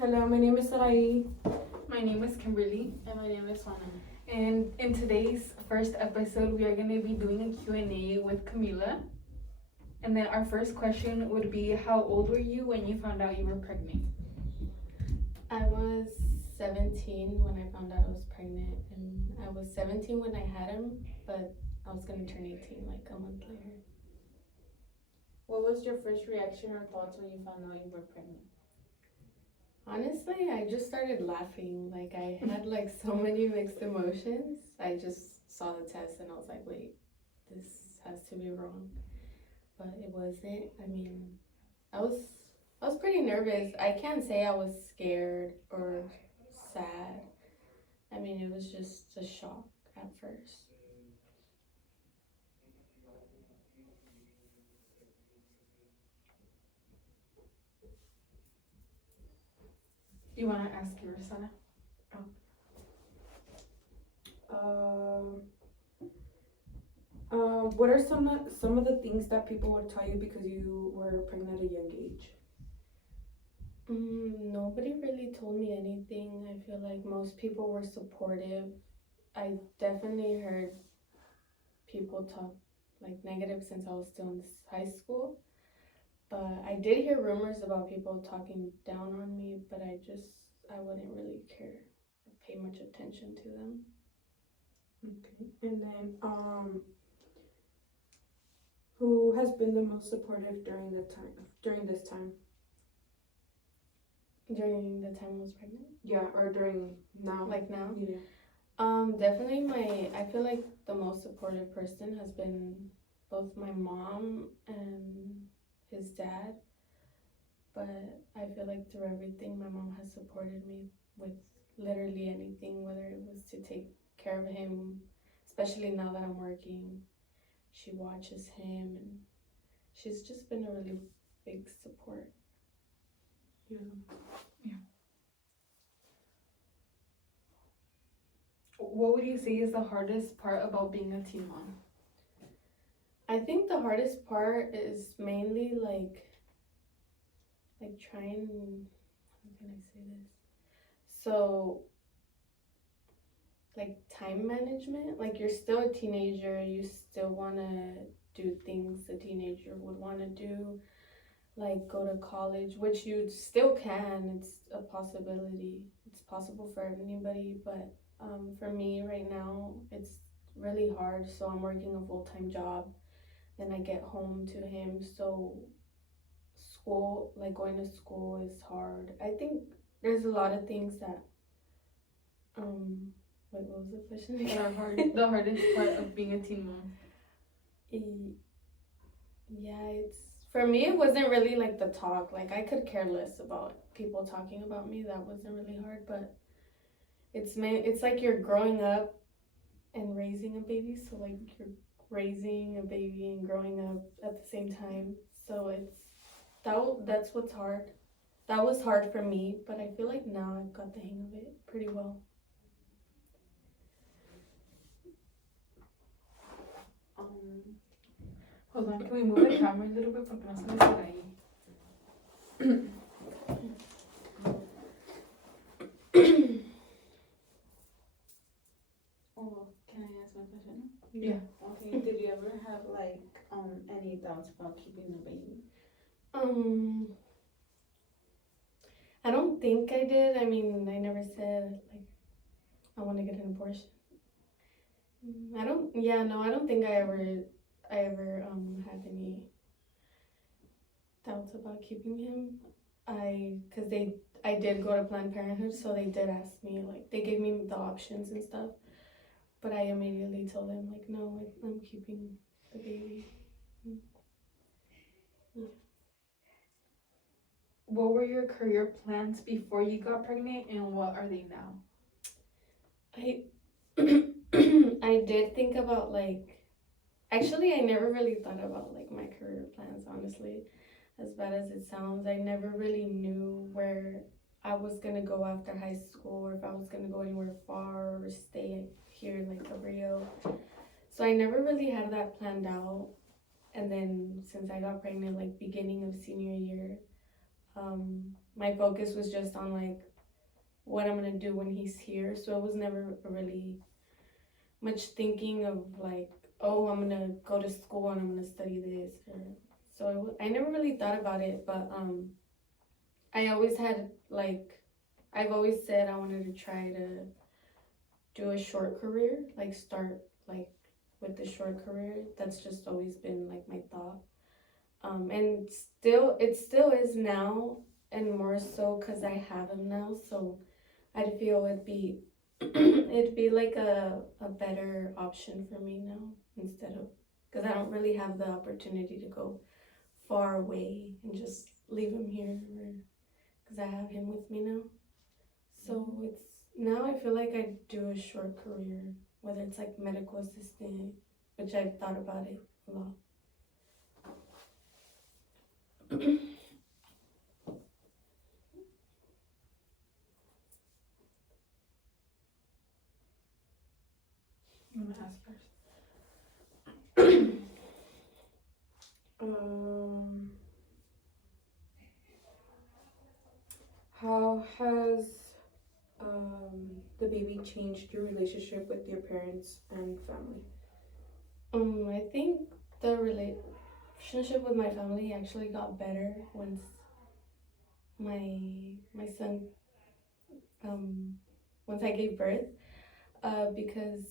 Hello, my name is Sarai. My name is Kimberly. And my name is Juana. And in today's first episode, we are going to be doing a Q&A with Camila. And then our first question would be, how old were you when you found out you were pregnant? I was 17 when I found out I was pregnant, and I was 17 when I had him, but I was gonna turn 18 like a month later. What was your first reaction or thoughts when you found out you were pregnant? Honestly, I just started laughing. Like, I had like so many mixed emotions. I just saw the test and I was like, wait, this has to be wrong. But it wasn't. I mean, I was pretty nervous. I can't say I was scared or sad. I mean, it was just a shock at first. You want to ask yours, Sana? What are some of the things that people would tell you because you were pregnant at a young age? Nobody really told me anything. I feel like most people were supportive. I definitely heard people talk like negative since I was still in high school. But I did hear rumors about people talking down on me, but I wouldn't really care or pay much attention to them. Okay. And then, who has been the most supportive during this time? During the time I was pregnant? Yeah, or during now? Like now? Yeah. Definitely I feel like the most supportive person has been both my mom and his dad. But I feel like through everything, my mom has supported me with literally anything, whether it was to take care of him, especially now that I'm working. She watches him, and she's just been a really big support. Yeah. What would you say is the hardest part about being a teen mom? I think the hardest part is mainly like trying, how can I say this? So like time management, like you're still a teenager, you still want to do things a teenager would want to do, like go to college, which you still can. It's a possibility. It's possible for anybody, but for me right now, it's really hard. So I'm working a full-time job, then I get home to him. So school, like going to school is hard. I think there's a lot of things that what was the question again? The hardest part of being a teen mom. Yeah, it's for me. It wasn't really like the talk. Like I could care less about people talking about me. That wasn't really hard, but it's like you're growing up and raising a baby. So like you're raising a baby and growing up at the same time. So that's what's hard. That was hard for me, but I feel like now I've got the hang of it pretty well. Hold on, can we move the camera a little bit? Porque no se me sale ahí. Oh, can I ask one question? Yeah. Okay. Did you ever have like any doubts about keeping the baby? I don't think I did. I mean, I never said like I want to get an abortion. I don't. Yeah, no, I don't think I ever had any doubts about keeping him. I did go to Planned Parenthood, so they did ask me, like they gave me the options and stuff, but I immediately told them like no, I'm keeping the baby. Yeah. What were your career plans before you got pregnant, and what are they now? I I did think about like, actually I never really thought about like my career plans, honestly. As bad as it sounds, I never really knew where I was gonna go after high school, or if I was gonna go anywhere far or stay here in like Rio. So I never really had that planned out. And then since I got pregnant like beginning of senior year, my focus was just on like what I'm gonna do when he's here. So it was never really much thinking of like, oh, I'm gonna go to school and I'm gonna study this. So I never really thought about it, but I always had like, I've always said I wanted to try to do a short career, like start like with the short career. That's just always been like my thought. And it still is now, and more so because I have him now. So I'd feel it'd be like a better option for me now instead of, because I don't really have the opportunity to go far away and just leave him here, because I have him with me now. So it's now I feel like I do a short career, whether it's like medical assistant, which I've thought about it a lot. You wanna ask yours? How has the baby changed your relationship with your parents and family? I think the relationship with my family actually got better once my son once I gave birth, because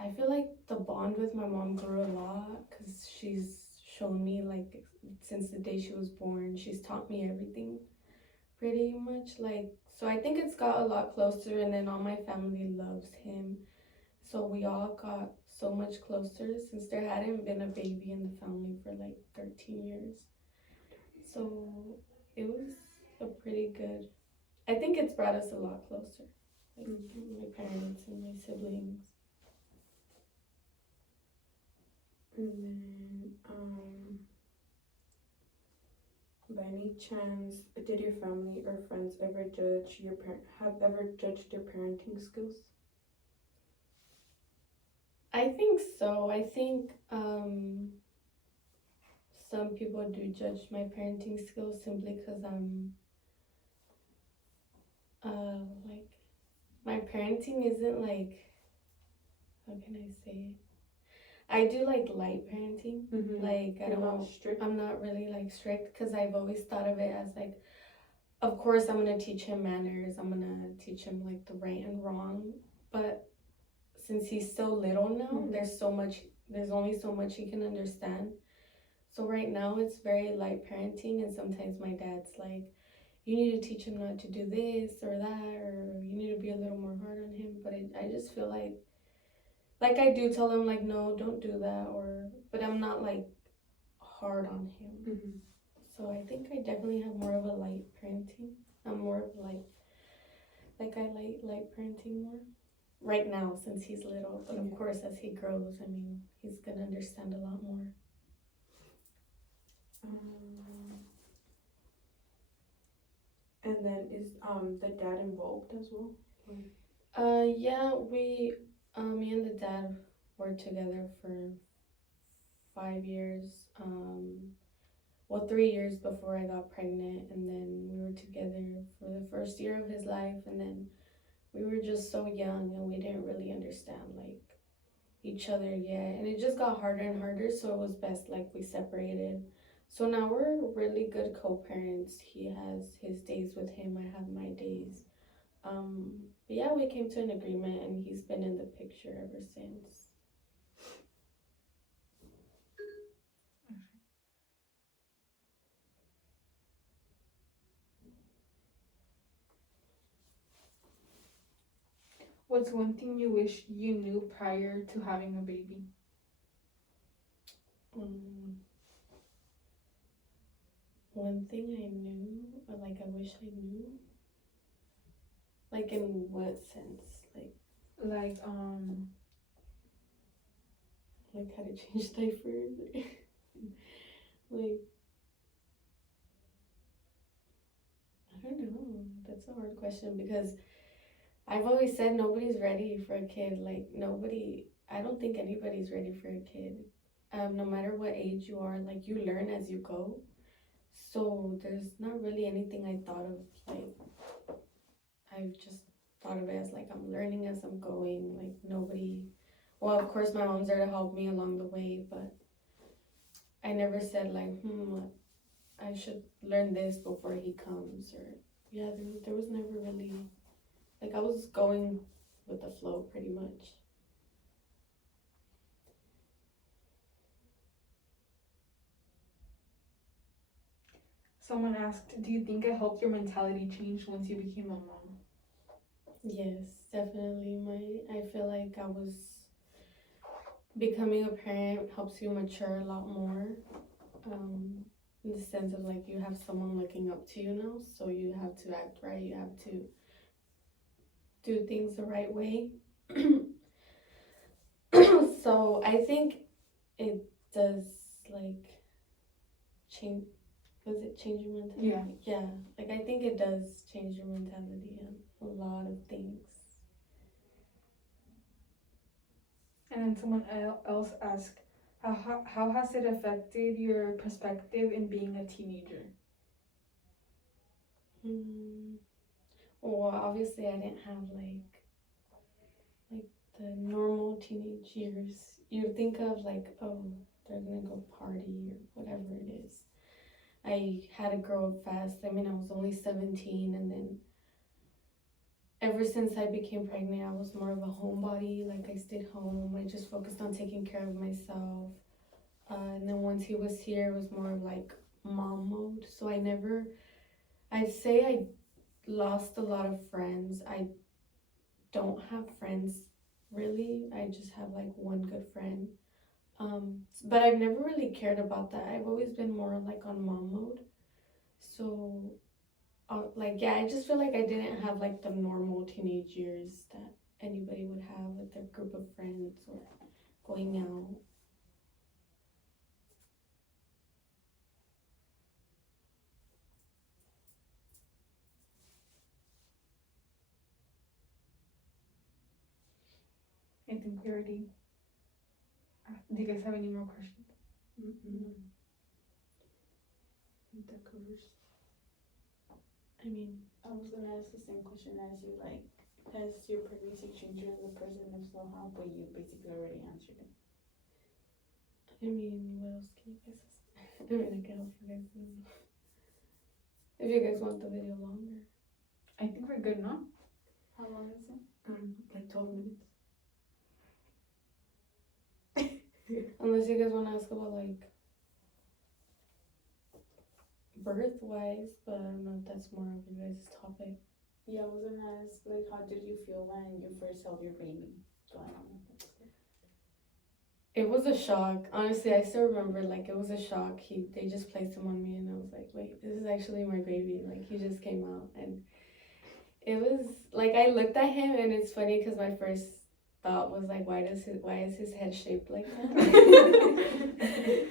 I feel like the bond with my mom grew a lot, because she's shown me like since the day she was born, she's taught me everything pretty much, like, so I think it's got a lot closer. And then all my family loves him, so we all got so much closer since there hadn't been a baby in the family for like 13 years. So it was a pretty good, I think it's brought us a lot closer, like my parents and my siblings. And then, by any chance, did your family or friends ever have ever judged your parenting skills? I think so. I think some people do judge my parenting skills simply because I'm like, my parenting isn't like, how can I say it? I do like light parenting. Like I You're don't not strict. I'm not really like strict, because I've always thought of it as like, of course I'm gonna teach him manners, I'm gonna teach him like the right and wrong, but since he's so little now, there's only so much he can understand. So right now it's very light parenting, and sometimes my dad's like, you need to teach him not to do this or that, or you need to be a little more hard on him. But I just feel like I do tell him like, no, don't do that, but I'm not like hard on him. So I think I definitely have more of a light parenting. I'm more of like I like light parenting more right now since he's little. But of course, as he grows, I mean, he's gonna understand a lot more. And then is the dad involved as well? Yeah, me and the dad were together for 5 years. Well, 3 years before I got pregnant, and then we were together for the first year of his life, and then we were just so young and we didn't really understand like each other yet, and it just got harder and harder, so it was best like we separated. So now we're really good co-parents. He has his days with him, I have my days. But yeah, we came to an agreement, and he's been in the picture ever since. What's one thing you wish you knew prior to having a baby? One thing I knew, or like I wish I knew? Like in what sense? Like Like how to change diapers? Like, I don't know. That's a hard question, because I've always said nobody's ready for a kid. Like I don't think anybody's ready for a kid. No matter what age you are, like you learn as you go. So there's not really anything I thought of, like, I've just thought of it as like I'm learning as I'm going. Like nobody, well, of course my mom's there to help me along the way, but I never said like, I should learn this before he comes, or yeah, there was never really, like I was going with the flow pretty much. Someone asked, do you think it helped your mentality change once you became a mom? Yes, definitely. I feel like I was becoming a parent helps you mature a lot more. In the sense of like you have someone looking up to you now, so you have to act right. You have to do things the right way. So I think it does like change. Does it change your mentality? Yeah. Yeah. Like I think it does change your mentality on a lot of things. And then someone else asked, how has it affected your perspective in being a teenager? Well, obviously I didn't have like the normal teenage years. You think of like, oh, they're gonna go party or whatever it is. I had to grow up fast. I mean, I was only 17, and then ever since I became pregnant, I was more of a homebody. Like I stayed home. I just focused on taking care of myself. And then once he was here, it was more of like mom mode. So I'd say I lost a lot of friends. I don't have friends really. I just have like one good friend. But I've never really cared about that. I've always been more like on mom mode. So, like, yeah, I just feel like I didn't have like the normal teenage years that anybody would have with their group of friends or going out. I think we already asked. Do you guys have any more questions? That covers. I mean, I was gonna ask the same question as you, like, has your pregnancy changed you as a person? If so, how? But you basically already answered it. what else can you guys say? I mean, I can help you guys. If you guys want the video longer. I think we're good, no? How long is it? Like 12 minutes. Unless you guys want to ask about like birth wise, but I don't know if that's more of your guys' topic. Yeah, I was gonna ask, like, how did you feel when you first held your baby? So I don't know. It was a shock. Honestly, I still remember like it was a shock. They just placed him on me and I was like, wait, this is actually my baby. Like he just came out and it was like I looked at him and it's funny because my first thought was like, why is his head shaped like that?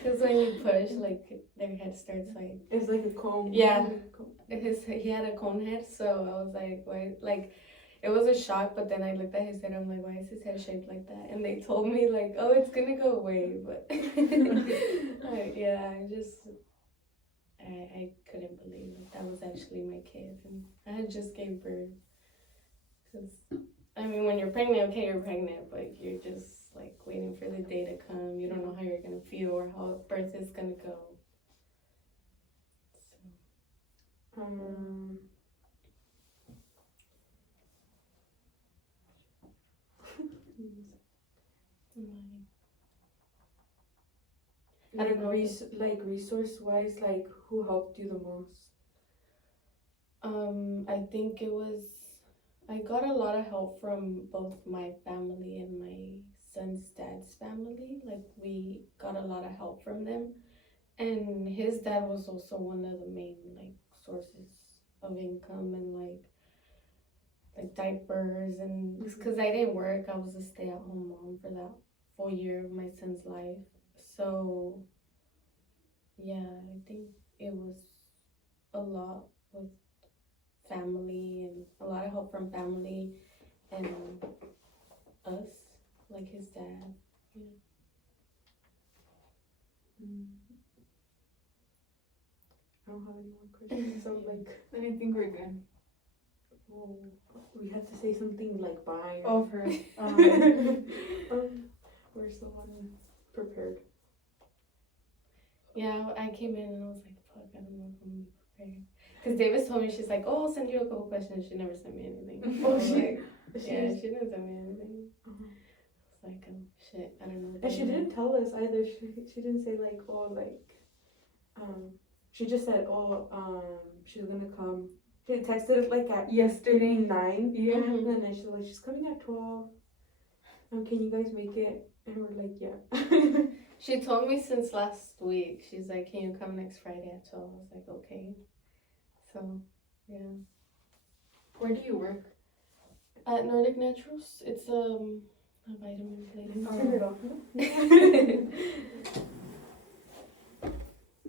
Because when you push, like their head starts like It's like a comb. Yeah. He had a cone head, so I was like, why? Like, it was a shock. But then I looked at his head. I'm like, why is his head shaped like that? And they told me like, oh, it's gonna go away. But yeah, I couldn't believe it. That was actually my kid, and I had just gave birth. Cause I mean, when you're pregnant, okay, you're pregnant, but you're just like waiting for the day to come. You don't know how you're gonna feel or how birth is gonna go. I don't know, resource wise, like who helped you the most? I think I got a lot of help from both my family and my son's dad's family. Like we got a lot of help from them, and his dad was also one of the main like sources of income and like diapers and because I didn't work, I was a stay-at-home mom for that full year of my son's life. So yeah, I think it was a lot with family and a lot of help from family and us, like his dad. don't have any more questions. So like, Then I think we're good. well, we had to say something like bye. Oh, for We're still unprepared. Yeah, I came in and I was like, fuck, I don't know if I'm gonna be prepared. Because Davis told me, she's like, oh, I'll send you a couple questions. She never sent me anything. Oh, I was she- like, yeah, she didn't send me anything. Uh-huh. I was like, oh, shit, I don't know. what And she to do. didn't tell us either. She didn't say like, oh, like, she just said, oh, she's gonna come. She texted us like at yesterday. 9. Yeah. Mhm. And then she's like, she's coming at 12. Can you guys make it? And we're like, yeah. She told me since last week. She's like, can you come next Friday at 12? I was like, okay. So, yeah. Where do you work? At Nordic Naturals, it's a vitamin place. Turn it off.